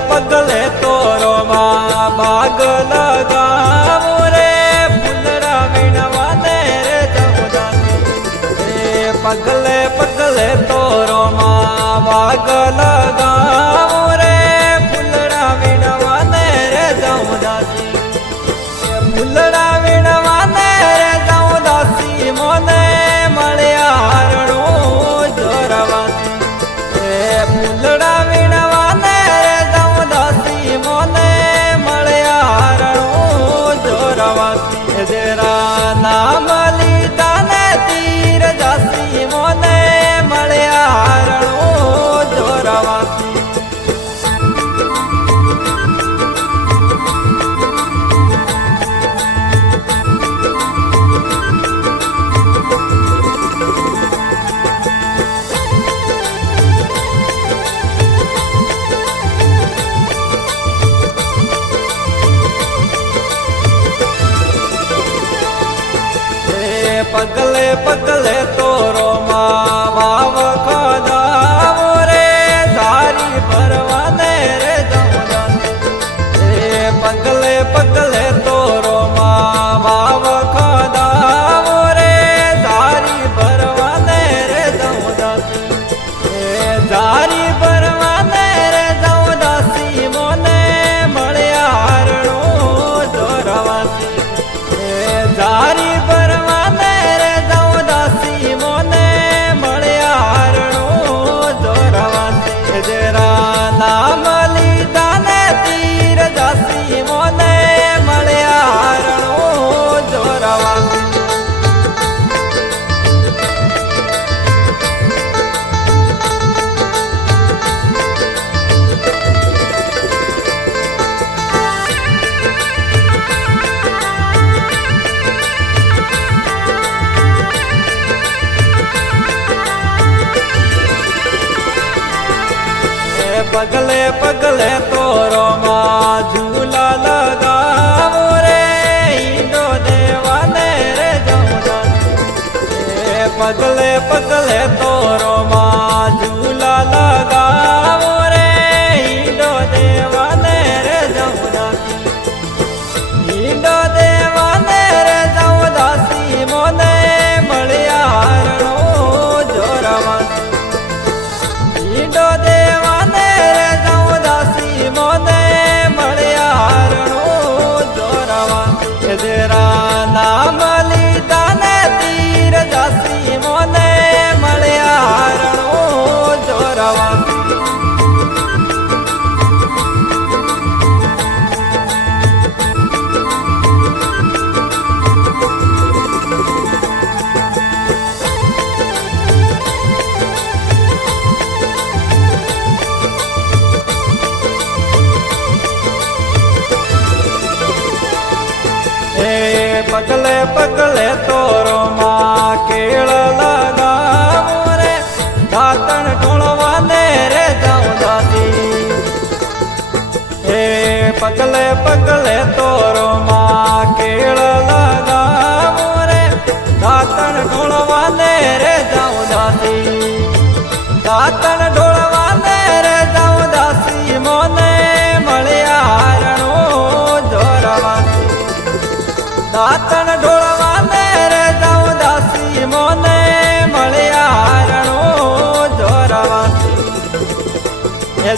પગલે તોરો માં બાગ લગાવો રે ફૂલડા વીણવાને રે જમદાસી પગલે પગલે તોરો માં બાગ લગાવો રે ફૂલડા વીણવાને રે જમદાસી ફૂલડા વીણવાને રે જમદાસી મોને મળ્યા હરણું જોરવાસી ફૂલડા વીણવાને રે જમદાસી મોને મળ્યા હરણું જોરવાસી જેરા નામ લીધા ને તીર જાસી મોને મળ્યા હરણું જોરવાસી પગલે પગલે તોરો માં વાવ ખોદાવો રે સારી ભરવાને રે જમદાસી પગલે પગલે તોરો માં વાવ ખોદાવો રે સારી ભરવાને રે જમદાસી સારી ભરવાને રે જમદાસી મોને મળ્યા હરણું જોરવાસી સારી ભરવાને મોને મળ્યા હરણું જોરવાસી જેરા નામ લીધા ને તીર જાસી મોને મળ્યા હરણું જોરવાસી પગલે પગલે તોરો માં ઝૂલા લગાવો રે ઈંડો દેવાને રે જમદાસી પગલે પગલે તોરો માં ઝૂલા લગાવો રે ઈંડો દેવાને રે જમદાસી ઈંડો દેવાને રે જમદાસી મોને મળ્યા હરણું જોરવાસી ઈંડો દેવાને મોને મળ્યા હરણું જોરવાસી જેરા નામ લીધા ને તીર જાસી મોને મળ્યા હરણું જોરવાસી પગલે પગલે તોરો માં કેળ લગાવો રે દાંતણ ઢોળવાને રે જમદાસી પગલે પગલે તોરો માં કેળ લગાવો રે દાંતણ ઢોળવાને રે જમદાસી દાંતણ ઢોળવાને રે જમદાસી મોને મળ્યા હરણું જોરવાસી દાંતણ ઢોળવાને રે જમદાસી મોને મળ્યા હરણું જોરવાસી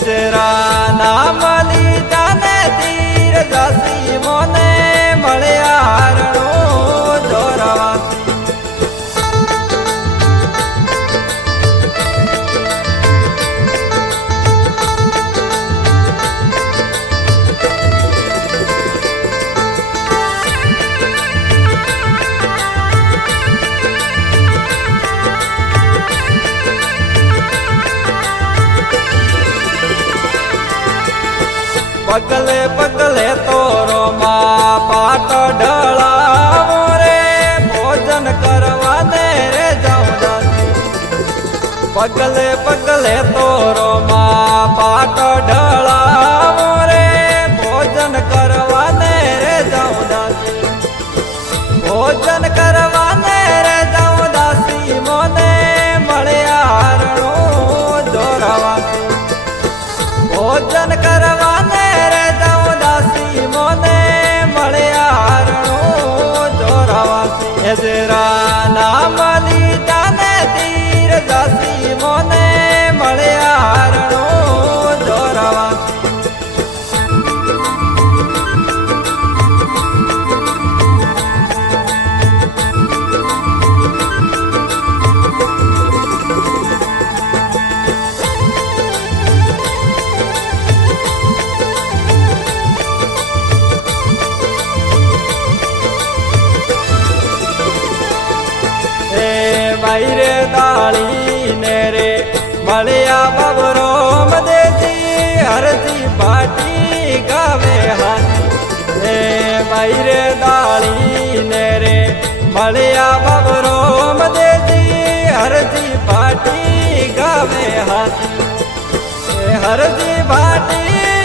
જેરા નામ લીધા ને તીર જાસી મોને મળ્યા હરણું જોરવાસી પગલે પગલે તોરો માં પાટ ઢળાવો રે ભોજન કરવાને રે જમદાસી પગલે પગલે તોરો માં પાટ ઢળાવો રે ભોજન કરવાને રે જમદાસી ભોજન કરવાને રે જમદાસી મોને મળ્યા હરણું જોરવાસી ભોજન કરવા એજરા નામ લીધા ને તીર જાસી મોને મળ્યા હરણો જોરવાસી. રે દાળી ને રે મળ્યા બબરોમ દેજી હરજી પાટી ગાવે હાથી. હે ભાઈ રે દાળી ને રે મળ્યા બબરોમ દેજી હરજી પાટી ગાવે હાથી. હરજી પાટી